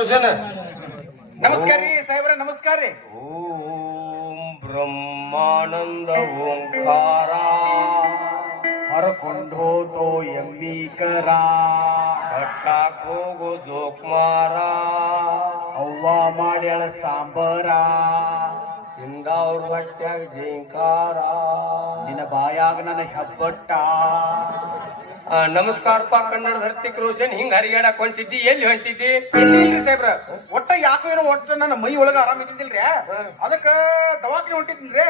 ನಮಸ್ಕಾರ ರೀ ಸಾಹೇಬ್ರ, ನಮಸ್ಕಾರ ರೀ. ಓಂ ಬ್ರಹ್ಮಾನಂದ ಓಂಕಾರ ಹೊರಕೊಂಡೋತೋ ಎಂಬೀಕರ ಕಟ್ಟಾಕ್ ಹೋಗೋ ಜೋಕ್ಮಾರ ಅವ್ವ ಮಾಡ್ಯಾಳ ಸಾಂಬಾರ ತಿಂದವ್ರ ಹೊಟ್ಯಾಗ ಜಿಂಕಾರ. ನಿನ್ನ ಬಾಯಾಗ ನನ್ನ ಹೆಬ್ಬಟ್ಟ. ನಮಸ್ಕಾರಪ್ಪ ಕನ್ನಡ ಧರ್ತಿಕ್ ರೋಷನ್. ಹಿಂಗ್ ಹರಿಗಾಡಕ್ ಹೊಂಟಿದ್ದಿ, ಎಲ್ಲಿ ಹೊಂಟಿದ್ದಿ? ಎಲ್ಲಿಲ್ರಿ ಸಾಹೇಬ್ರ, ಒಟ್ಟ ಯಾಕೋ ಏನೋ ಒಟ್ಟ ನನ್ನ ಮೈ ಒಳಗ ಆರಾಮ ಇದ್ದಿಲ್ರಿ, ಅದಕ್ಕ ದವಾಖಾನೆ ಹೊಂಟಿದ್ರಿ.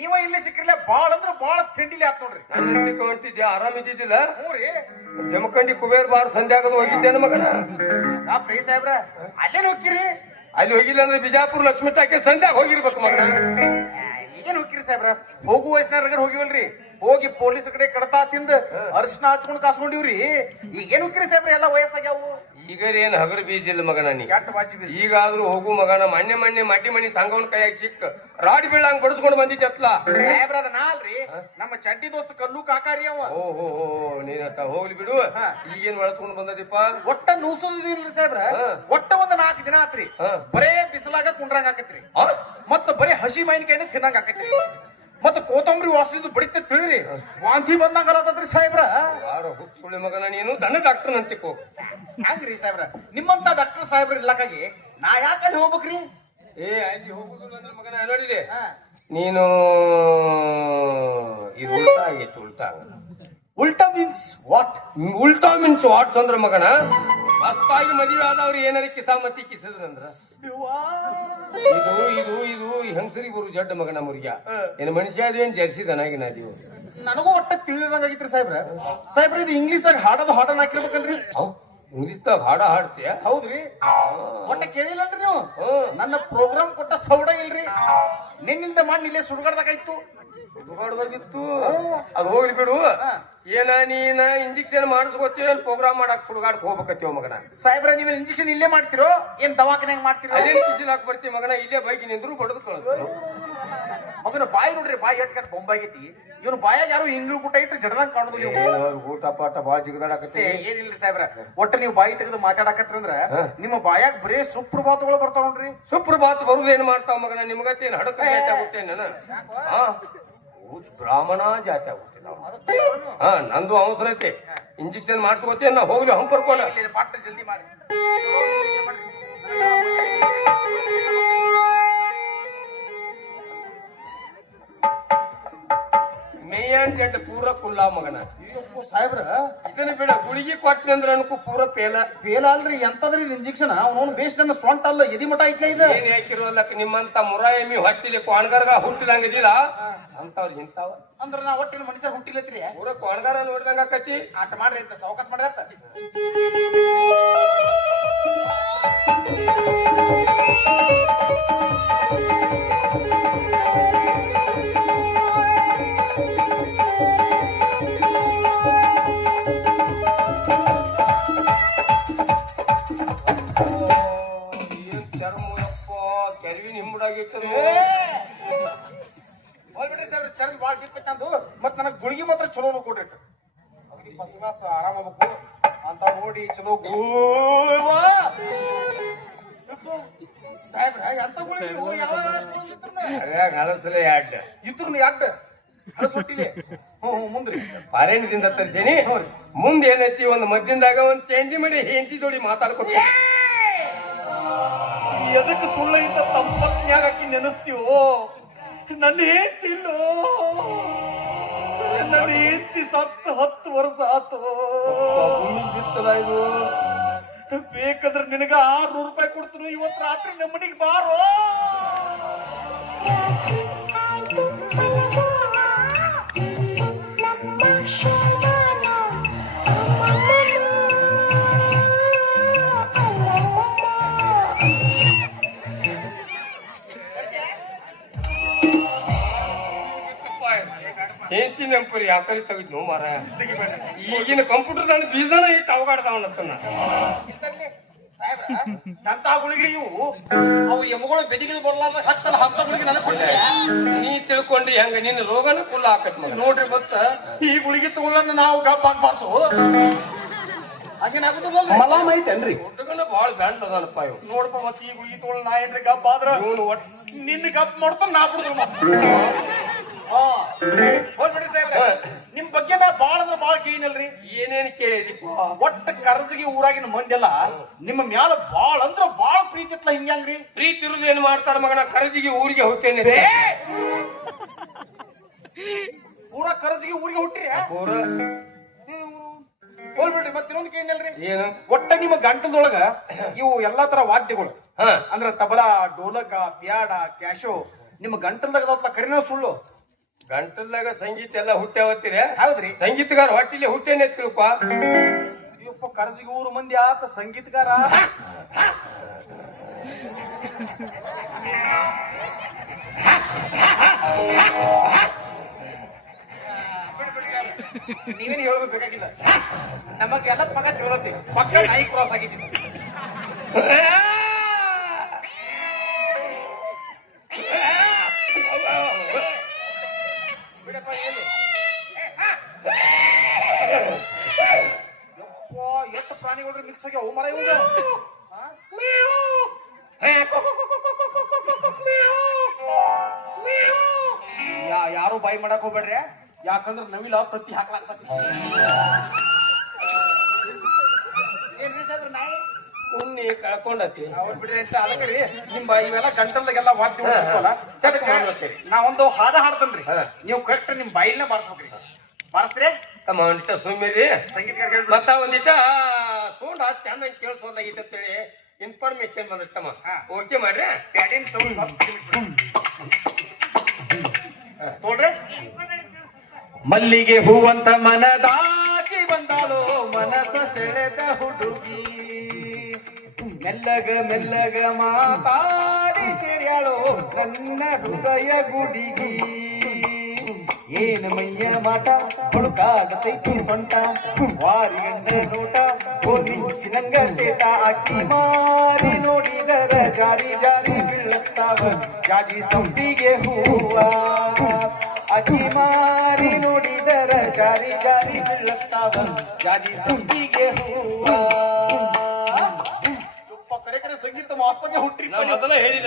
ನೀವ ಇಲ್ಲೇ ಸಿಕ್ಕಿರ್ಲ, ಬಾಳ ಅಂದ್ರ ಬಾಳ ತಿಂಡಿಲಿ ಆತ್ ನೋಡ್ರಿ. ನನ್ನ ಹೊಂಟಿದ್ಯಾ? ಆರಾಮ ಇದ್ದಿದ್ದಿಲ್ಲ? ಹ್ಞೂ ರೀ. ಜಮಖಂಡಿ ಕುಬೇರ್ ಬಾರ್ ಸಂಧ್ಯಾಗದು ಹೋಗಿದ್ದೇನ ಮಗನ? ಯಾಕ್ರಿ ಸಾಹೇಬ್ರ, ಅಲ್ಲೇನ್ ಹೋಗ್ಕಿರಿ? ಅಲ್ಲಿ ಹೋಗಿಲ್ಲ ಅಂದ್ರೆ ಬಿಜಾಪುರ ಲಕ್ಷ್ಮೀ ಟಾಕೆ ಸಂಧ್ಯಾಗ ಹೋಗಿರ್ಬೇಕು ಮಗನ. ಈಗೇನ್ ಹೋಗ್ಕಿರಿ ಸಾಹೇಬ್ರ? ಹೋಗು ವಯಸ್ಸಿನಾಗ ಹೋಗಿವಲ್ರಿ, ಹೋಗಿ ಪೊಲೀಸ್ ಕಡೆ ಕಡತಾ ತಿಂದ ಅರ್ಶನ ಹಚ್ಕೊಂಡ್ ಕಾಸ್ಕೊಂಡಿವ್ರಿ. ಈಗೇನ್ ಹೋಗ್ಕಿರಿ ಸಾಹೇಬ್ರ? ಎಲ್ಲ ವಯಸ್ಸಾಗ್ಯಾವು. ಈಗರೇನ್ ಹಗರು ಬೀಜ ಇಲ್ಲ ಮಗನ ನೀ. ಕೆಟ್ಟ ಬಾಚಿ ಬೀಜ. ಈಗಾದ್ರೂ ಹೋಗು ಮಗನ. ಮಣ್ಣೆ ಮಡ್ಡಿ ಮಣ್ಣಿ ಸಂಘವನ್ ಕೈಯಾಗ ಸಿಕ್ಕ ರಾಡಿ ಬೀಳಂಗ್ ಬಡಿಸ್ಕೊಂಡು ಬಂದಿದ್ದೆತ್ಲ. ಸಾಹೇಬ್ರ ಅದ ನಾ ಅಲ್ರಿ, ನಮ್ಮ ಚಡ್ಡಿ ದೋಸ್ತ ಕಲ್ಲು ಕಾಕಾರಿ ಅವ. ಓಹೋ ನೀನತ್ತ ಹೋಗ್ಲಿ ಬಿಡು. ಈಗೇನ್ ಬಳಸ್ಕೊಂಡ್ ಬಂದದಿಪ್ಪ? ಒಟ್ಟ ನೂಸೋದಿಲ್ರಿ ಸಾಹೇಬ್ರ, ಒಟ್ಟ ಒಂದ್ 4 ದಿನ ಆತ್ರಿ. ಬರೇ ಬಿಸಿಲಾಗ ಕುಂಡ್ರಂಗ ಆಕತ್ರಿ, ಮತ್ತ ಬರೇ ಹಸಿ ಮಾವಿನಕಾಯಿನ ತಿನ್ನಂಗ ಆಕತ್ರಿ, ಮತ್ತ ಕೋತಂಬರಿ ವಾಸನಿದ್ದು ಬಡಿತ ತಿಳಿರಿ ವಾಂತಿ ಬಂದಂಗ ಆಗತ್ತದ್ರಿ ಸಾಹೇಬ್ರ. ಯಾರ ಹುಚ್ಚುಳಿ ಮಗನ ನೀನು? ದನ ಡಾಕ್ಟರ್ ಅಂತಿಕೋ. ಹಂಗ್ರಿ ಸಾಹೇಬ್ರ, ನಿಮ್ಮಂತ ಡಾಕ್ಟರ್ ಸಾಹೇಬ್ರ ಇಲ್ಲಕ್ಕಾಗಿ ನಾ ಯಾಕೆ ಅಲ್ಲಿ ಹೋಗ್ಬೇಕ್ರಿ? ಅಲ್ಲಿ ಹೋಗುದಿಲ್ಲ ಅಂದ್ರೆ ಮಗನ ನೋಡಿದೆ ನೀನು. ಇದು ಉಲ್ಟಾ ಆಗೈತಿ. ಉಲ್ಟಾ ಮೀನ್ಸ್ ವಾಟ್? ಉಲ್ಟಾ ಮೀನ್ಸ್ ವಾಟ್ಸ್ ಅಂದ್ರ ಮಗನ, ಮಸ್ತಾಗಿ ಮದುವೆ ಆದವ್ರು ಏನಾರ ಕಿಸಾಮತಿ ಕಿಸಿದ್ರಂದ್ರ ಇದು ಇದು ಇದು ಹೆಂಗಸರಿಗೆ ಬರು ಜಡ್ಡ ಮಗನ ಮುರಿಯ. ಏನ್ ಮನುಷ್ಯ ಅದೇನ್ ಜರ್ಸಿದನಾಗಿ ನಾದೀವು. ನನಗೂ ಒಟ್ಟ ತಿಳಿದಂಗಾಗಿತ್ರಿ ಸಾಹೇಬ್ರ. ಸಾಹೇಬ್ರ ಇದು ಇಂಗ್ಲಿಷ್ದಾಗ ಹಾಡೋದು ಹಾಕಿರ್ಬೇಕಲ್ರಿ? ಇಂಗ್ಲಿಷ್ದಾಗ ಹಾಡ್ತೀಯ? ಹೌದ್ರಿ. ಒಟ್ಟ ಕೇಳಿಲ್ಲನ್ರಿ ನೀವು? ನನ್ನ ಪ್ರೋಗ್ರಾಮ್ ಕೊಟ್ಟ ಸೌಡ ಇಲ್ರಿ, ನಿನ್ನಿಂದ ಮಾಡಿ ಇಲ್ಲೇ ಸುಡುಗಾಡ್ದಾಗಾಯ್ತು. ಸುಡುಗಾಡ್ದಾಗಿತ್ತು ಅದು ಹೋಗ್ಲಿ ಬಿಡು. ಏನ ನೀನ ಇಂಜೆಕ್ಷನ್ ಮಾಡಿಸ್ಕೊತೀವ, ಪ್ರೋಗ್ರಾಮ್ ಮಾಡಕ್ ಸುಡುಗಾಡ್ಕ್ ಹೋಗ್ಬೇಕತ್ತೀವ ಮಗನ. ಸಾಹೇಬ್ರ, ನೀವು ಇಂಜೆಕ್ಷನ್ ಇಲ್ಲೇ ಮಾಡ್ತಿರೋ ಏನ್ ದವಾಖಾನ್ಯಾಗ ಮಾಡ್ತಿರೋ? ಅದೇನ್ ಕಿಸಿಲಾಕ್ ಬರ್ತೀವಿ ಮಗನ. ಇಲ್ಲೇ ಬೈಕ್ ನಿಂದ್ರು ಬಡದು ಕಳಿಸ್ತಾರೆ ಮಗನ. ಬಾಯಿ ನೋಡ್ರಿ, ಬಾಯಿ ಎಟ್ಕ ಬೊಂಬಾಗೈತಿ. ಇವನು ಬಾಯಾಗ ಯಾರು ಇಂಗ್ಳು ಊಟ ಇಟ್ಟು ಜಡದಂಗ್ ಕಾಣುದಿಲ್ಲ. ಊಟ ಪಾಟ ಬಾಳ ಜಿಗದಾಡಕತ್ತೆ. ಏನಿಲ್ರಿ ಸಾಹೇಬ್ರ, ಒಟ್ಟ ನೀವು ಬಾಯಿ ತೆಗೆದು ಮಾತಾಡಕತ್ರಿ ಅಂದ್ರ ನಿಮ್ಮ ಬಾಯಾಗ ಬರೇ ಸುಪ್ರಭಾತಗಳು ಬರ್ತಾವ ನೋಡ್ರಿ. ಸುಪ್ರಭಾತ್ ಬರುದು ಏನ್ ಮಾಡ್ತಾವ ಮಗನ? ನಿಮ್ಗತ್ತೇನ್ ಹಡಕ ಜಾತಿ ಆಗುತ್ತೆ ನನ್ನ? ಬ್ರಾಹ್ಮಣ ಜಾತಿ ಆಗುತ್ತೆ ನಾವು. ನಂದು ಅವಸರ ಐತೆ. ಇಂಜೆಕ್ಷನ್ ಮಾಡ್ಸ್ಕೊತೇನ್ ನಾ. ಹೋಗ್ಲಿ ಹಂಪರ್ಕೊಂಡ ಪಾಠ ಜಲ್ದಿ ಮಾಡಿ. ಮೇಯನ್ ಜಡ್ ಪೂರ ಕುಲ್ಲ ಮಗನ. ಸಾಹೇಬ್ರ, ಇದನ್ನ ಬಿಡ, ಗುಳಿಗೆ ಕೊಟ್ಟೆ ಅಂದ್ರ ಅನ್ಕು ಪೂರ ಪೇಲ. ಪೇಲ ಅಲ್ರಿ, ಎಂತದ್ರಿ ಇಂಜೆಕ್ಷನ್? ಅವನು ಬೇಸ್ ನನ್ನ ಸ್ವಂಟ ಅಲ್ಲ, ಎದಿ ಮಠ ಐತ್ಲ ಇದು. ಏನ್ ಹಾಕಿರೋಲ್ಲಕ್ ನಿಮ್ಮಂತ ಮುರ ಎಮ್ಮಿ ಹೊಟ್ಟಿಲಿ ಕೊಣಗಾರ್ಗ ಹುಟ್ಟಿದಂಗಿದಿಲ್ಲ ಅಂತವ್ರು ಇಂತಾವ ಅಂದ್ರ ನಾ ಒಟ್ಟಿನ ಮನುಷ್ಯ ಹುಟ್ಟಿಲತ್ರಿ. ಪೂರ ಕೊಣಗಾರ ನೋಡಿದಂಗ ಆಕತಿ. ಆಟ ಮಾಡ್ರಿ ಅಂತ ಸಾವಕಾಶ ಮಾಡ್ರಿ ಅಂತ. ಕೆರವಿನ ಹಿಂಬುಡಾಗಿತ್ತು. ಹೋಗ್ಬಿಡ್ರಿ ಸರ್, ಚರ್ಮ ಬಾಳ್ ಬಿಪ್ಪೈತಿ ನಂದು. ಮತ್ ನನಗ್ ಗುಳಿಗೆ ಮಾತ್ರ ಚಲೋ ಕೊಡ್ರಿ. ಫಸ್ಟ್ ಕ್ಲಾಸ್ ಆರಾಮ ಆಗ್ಬೇಕು ಅಂತ ನೋಡಿ ಚಲೋ ಸಾಹೇಬ್ರ. ಎಂತ ಗುಳಿಗೆ ಹಲಸಲೆ ಅಡ್ಡ ಇದ್ರು ಅಡ್ಡ ಹಳಸೊಟ್ಟಿಲಿ. ಮುಂದ್ರಿ ಪಾರಾಯಣದಿಂದ ತರಿಸೇನಿ. ಮುಂದೆ ಏನೈತಿ, ಒಂದು ಮದ್ದಿಂದಾಗ ಒಂದ್ ಚೇಂಜ್ ಮಾಡಿ ಹೆಂಡತಿ ಜೋಡಿ ಮಾತಾಡ್ಕೊತ. ಎದಕ್ಕೆ ಸುಳ್ಳ ಇಂತ ತಂಪತ್ನ್ಯಾಗ ಹಾಕಿ ನೆನೆಸ್ತೀವೋ? ನನ್ನ ಹೆಂಡ್ತಿಲ್ಲೋ, ನನ್ನ ಹೆಂಡ್ತಿ ಸತ್ತು 10 ವರ್ಷ ಆತು. ಇದು ಬೇಕಾದ್ರೆ ನಿನಗ 600 ರೂಪಾಯಿ ಕೊಡ್ತೀನಿ, ಇವತ್ತು ರಾತ್ರಿ ನಮ್ಮ ಮನೆಗೆ ಬಾರೋ. ಹೆಂಡತಿ ನೆಂಪರಿ ಯಾಕಲಿ ತೆಗಿದ್ನು ಮಾರ. ಈಗಿನ ಕಂಪ್ಯೂಟರ್ ನಾನು ಬೀಜನ ಇಟ್ಟು ಅವಗಾಡ್ತಾವನ್ನ. ಎಂತ ಗುಳಿಗೆ ಇವು? ಅವು ಎಮ್ಮಗಳು ಬೆದಿಗೆ ಬರಲಾರ್ದ ಹತ್ತಲ್ಲ ಹತ್ತ ಗುಳಿಗೆ ನನಗೆ ಕೊಟ್ಟೆ. ನೀ ತಿಳ್ಕೊಂಡು ಹೆಂಗ ನಿನ್ನ ರೋಗನ ಕುಲ್ಲ ಹಾಕತ್ ಮಗ. ನೋಡ್ರಿ, ಮತ್ತ ಈ ಗುಳಿಗೆ ತಗೊಳ್ಳೋಣ ನಾವು ಗಪ್ ಹಾಕ್ಬಾರ್ದು. ಹಾಗೇನಾಗುದಿಲ್ಲ. ಮಲಾಮ್ ಐತೇನ್ರಿ? ಹುಡುಗನ ಮೊದಲ ಬಾಳ ಬ್ಯಾಂಡ್ ಅದಾನಪ್ಪ ಇವ್ ನೋಡಪ್ಪ ಮತ್ತೆ ಈಗ ಈ ತೋಳ ನಾ ಏನ್ರಿ ಗಪ್ ಆದ್ರ ಇವನು ಒಟ್ಟ ನಿನ್ನ ಗಪ್ ಮಾಡ್ತಾನ ನಾ ಬಿಡುದ್ರ ಹೋಗ್ಬಿಡ್ರಿ ಸಾಹೇಬ್ರ ನಿಮ್ ಬಗ್ಗೆ ನಾ ಬಾಳ ಅಂದ್ರ ಬಾಳ ಕೇಳಿನಲ್ರಿ ಏನೇನ್ ಕೇಳಿದಿಪ್ಪ ಒಟ್ಟ ಕರ್ಸಿಗೆ ಊರಾಗಿನ ಮಂದಿ ಎಲ್ಲ ನಿಮ್ಮ ಮ್ಯಾಲ ಬಾಳ ಅಂದ್ರ ಬಾಳ ಪ್ರೀತಿ ಇತ್ಲ ಹಿಂಗ್ಯಾಂಗ್ರಿ ಪ್ರೀತಿ ಇರುದು ಏನ್ ಮಾಡ್ತಾರ ಮಗನ ಕರಜಿಗೆ ಊರಿಗೆ ಹೋಗ್ತೇನೆ ಪೂರ ಕರ್ಸಿಗೆ ಊರಿಗೆ ಹುಟ್ಟಿರಿ ಪೂರ ಹೋಗ್ಬಿಡ್ರಿ ಮತ್ತೆ ಇನ್ನೊಂದು ಕೇಳಿನಲ್ರಿ ಏನು ಒಟ್ಟ ನಿಮ್ಮ ಗಂಟಲದೊಳಗ ಇವು ಎಲ್ಲಾ ತರ ವಾದ್ಯಗಳು ಹಾ ಅಂದ್ರ ತಬಲಾ ಡೋಲಕ ಪ್ಯಾಡ ಕ್ಯಾಶೋ ನಿಮ್ಮ ಗಂಟಲ್ದಾಗ ಕರಿನ ಸುಳ್ಳು ಗಂಟಲ್ದಾಗ ಸಂಗೀತ ಎಲ್ಲ ಹುಟ್ಟ್ಯಾವತ್ತೀರ ಹೌದ್ರಿ ಸಂಗೀತಗಾರ ಹೊಟ್ಟಿಲಿ ಹುಟ್ಟೇನೆ ತಿಳ್ಪ ಅಯ್ಯಪ್ಪ ಕರ್ಸಿಗೆ ಊರು ಮಂದಿ ಆತ ಸಂಗೀತಗಾರ ನೀವೇನು ಹೇಳೋದು ಬೇಕಾಗಿಲ್ಲ ನಮಗೆಲ್ಲ ಪಕ್ಕ ತಿಳಿದತಿ ಪಕ್ಕ ನಾಯಿ ಕ್ರಾಸ್ ಆಗಿದ್ದೀನಿ ಬಿಡಪ್ಪ ಏನು ಎಷ್ಟು ಪ್ರಾಣಿಗಳು ಮಿಕ್ಸ್ ಆಗ್ಯಾವ ಮರ ಇವಾಗ ಯಾರು ಬಾಯಿ ಮಾಡಕ್ ಹೋಗ್ಬೇಡ್ರಿ ಯಾಕಂದ್ರ ನವಿಲ ತತ್ತಿ ಹಾಕ್ಲಾಗ್ತತಿ ಏನ್ರಿ ಸಾಹೇಬ್ರ ನಾಯಿ ಉನ್ನಿ ಕಳ್ಕೊಂಡತಿ ಅವ್ರು ಬಿಡ್ರಿ ಅಂತ ಅದಕ್ಕೆ ನಿಮ್ ಇವೆಲ್ಲ ಗಂಟಲ್ದಾಗೆಲ್ಲ ವಾದ್ಯ ನಾ ಒಂದು ಹಾಡ ಹಾಡ್ತೇನ್ರಿ ನೀವು ಕರೆಕ್ಟ್ ನಿಮ್ ಬಾಯಿನ ಬಾರಿಸ್ಬೇಕ್ರಿ ಬಾರಿಸ್ರಿ ತಮ್ಮ ಒಂದಿಟ ಸುಮ್ಮಿರಿ ಸಂಗೀತ ಮತ್ತ ಒಂದಿಟ ಸೌಂಡ್ ಚಂದ ಕೇಳಿಸೋದಾಗಿತ್ತು ಅಂತೇಳಿ ಇನ್ಫಾರ್ಮೇಶನ್ ಬಂದತ್ತಮ್ಮ ಓಕೆ ಮಾಡ್ರಿ ಪ್ಯಾಡಿನ ಸೌಂಡ್ ನೋಡ್ರಿ ಮಲ್ಲಿಗೆ ಹೂವಂತ ಮನದಾಕಿ ಬಂದಾಳೋ ಮನಸ ಸೆಳೆದ ಹುಡುಗಿ ಮೆಲ್ಲಗ ಮೆಲ್ಲಗ ಮಾತಾಡಿ ಸೆರ್ಯಾಳೋ ನನ್ನ ಹೃದಯ ಗುಡಿಗಿ ಏನ ಮೈಯ ಮಾಟ ಹುಡುಕಾಗತೈತಿ ಸೊಂಟ ವಾರಿಗಂಡ ನೋಟ ಮಿಂಚಿನಂಗ ತೇಟ ಅಕ್ಕಿ ಮಾರಿ ನೋಡಿದರ ಜಾರಿ ಜಾರಿ ಬೀಳತ್ತಾವ ಜಾಜಿ ಸಂಪಿಗೆ ಹೂವ ಅಕ್ಕಿ ಮಾರಿ ನೋಡಿದರ ಜಾರಿ ಜಾರಿ ಬೀಳತ್ತಾವ ಜಾಜಿ ಸಂಪಿಗೆ ಹೂವ ಕರೆ ಕರೆ ಸಂಗೀತ ಮಾಸ್ತರ್ಗೆ ಹುಟ್ಟಿ ಮೊದಲ ಹೇಳಿ